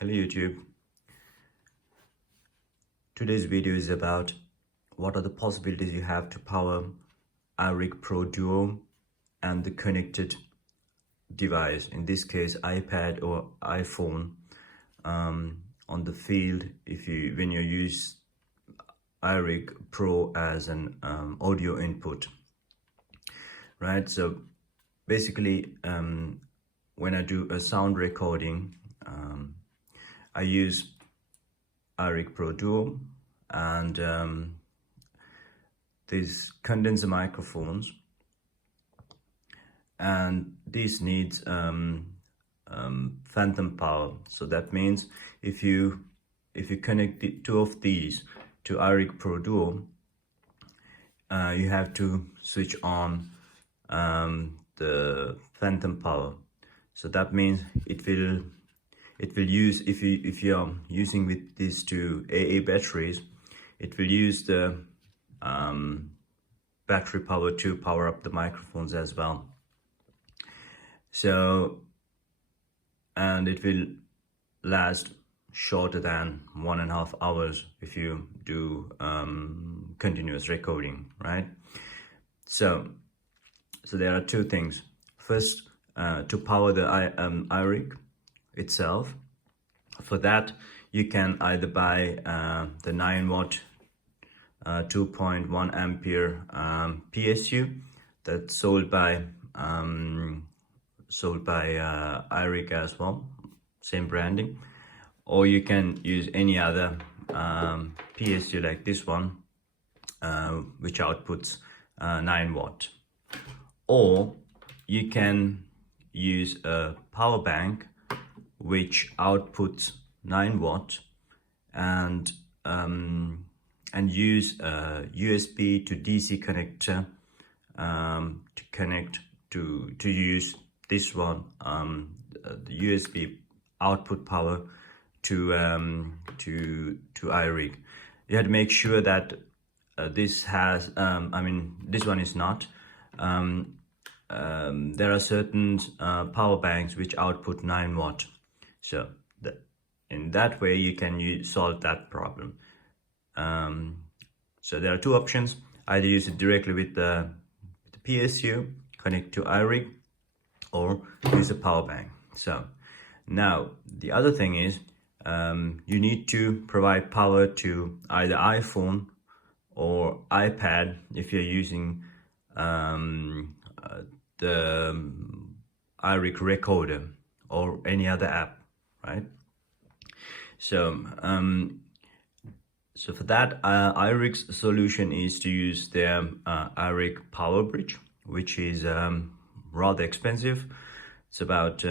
Hello YouTube. Today's video is about what are the possibilities you have to power iRig Pro Duo and the connected device, in this case iPad or iPhone, on the field when you use iRig Pro as an audio input, right? So basically when I do a sound recording, I use iRig Pro Duo and these condenser microphones, and this needs phantom power. So that means if you connect the two of these to iRig Pro Duo, you have to switch on the phantom power. So that means it will use, if you are using with these two AA batteries, it will use the battery power to power up the microphones as well. So, and it will last shorter than 1.5 hours if you do continuous recording, right? So there are two things. First, to power the iRig itself. For that, you can either buy the 9-watt 2.1 ampere PSU that's sold by iRig as well, same branding, or you can use any other PSU like this one, which outputs 9 watt, or you can use a power bank which outputs 9 watt and use a USB to DC connector to connect to use this one, the USB output power to iRig. You have to make sure that this has this one is not. There are certain power banks which output 9 watt. So in that way you can solve that problem. So there are two options: either use it directly with the PSU, connect to iRig, or use a power bank. So now the other thing is you need to provide power to either iPhone or iPad if you're using the iRig recorder or any other app, right? So so for that, iRig's solution is to use their iRig PowerBridge, which is rather expensive. It's about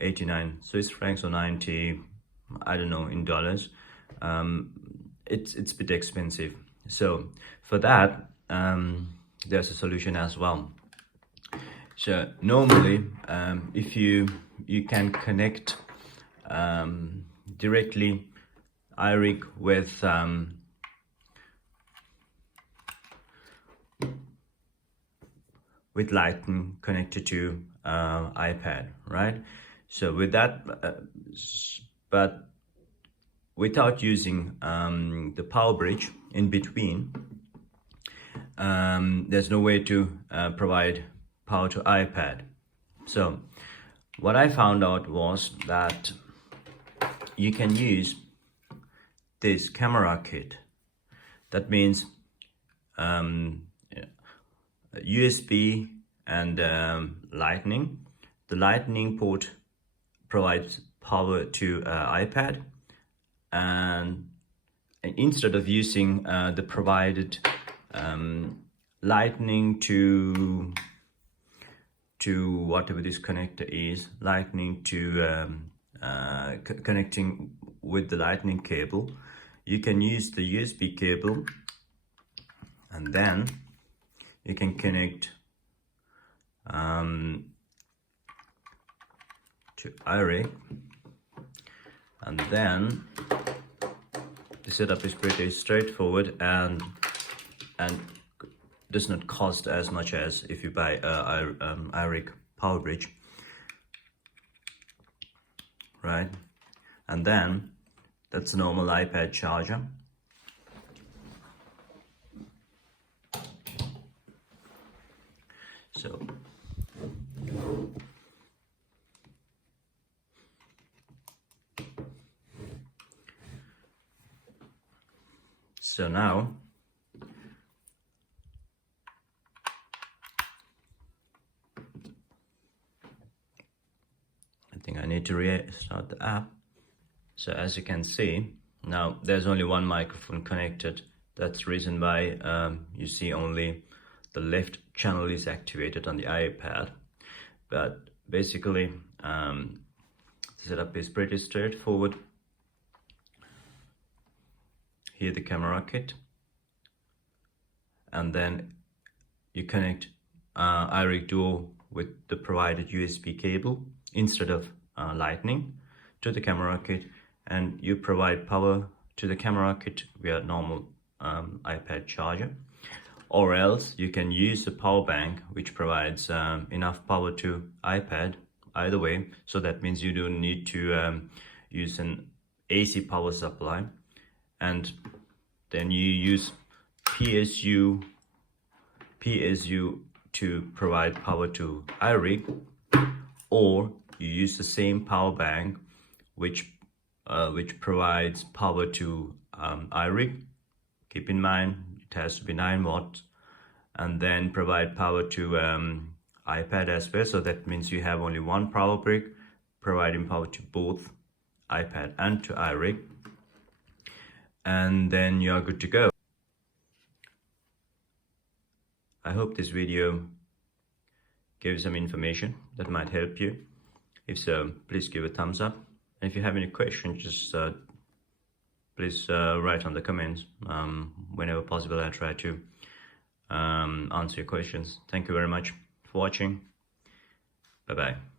89 Swiss francs or 90, I don't know, in dollars. It's a bit expensive. So for that, there's a solution as well. So normally, if you can connect directly iRig with Lightning connected to iPad, right? So with that, but without using the PowerBridge in between, there's no way to provide power to iPad. So what I found out was that you can use this camera kit. That means USB and Lightning. The Lightning port provides power to iPad, and instead of using the provided Lightning to whatever this connector is, Lightning to connecting with the Lightning cable, you can use the USB cable, and then you can connect to iRig, and then the setup is pretty straightforward and does not cost as much as if you buy iRig PowerBridge, right? And then that's a normal iPad charger. So now I think I need to restart the app. So as you can see, now there's only one microphone connected. That's the reason why you see only the left channel is activated on the iPad. But basically, the setup is pretty straightforward. Here the camera kit, and then you connect iRig Duo with the provided USB cable instead of Lightning to the camera kit, and you provide power to the camera kit via normal iPad charger, or else you can use a power bank which provides enough power to iPad either way. So that means you don't need to use an AC power supply, and then you use PSU to provide power to iRig, or you use the same power bank which provides power to iRig. Keep in mind it has to be 9 watts, and then provide power to iPad as well. So that means you have only one PowerBridge providing power to both iPad and to iRig, and then you are good to go. I hope this video gave you some information that might help you. If so, please give a thumbs up. And if you have any questions, just please write on the comments. Whenever possible, I'll try to answer your questions. Thank you very much for watching. Bye-bye.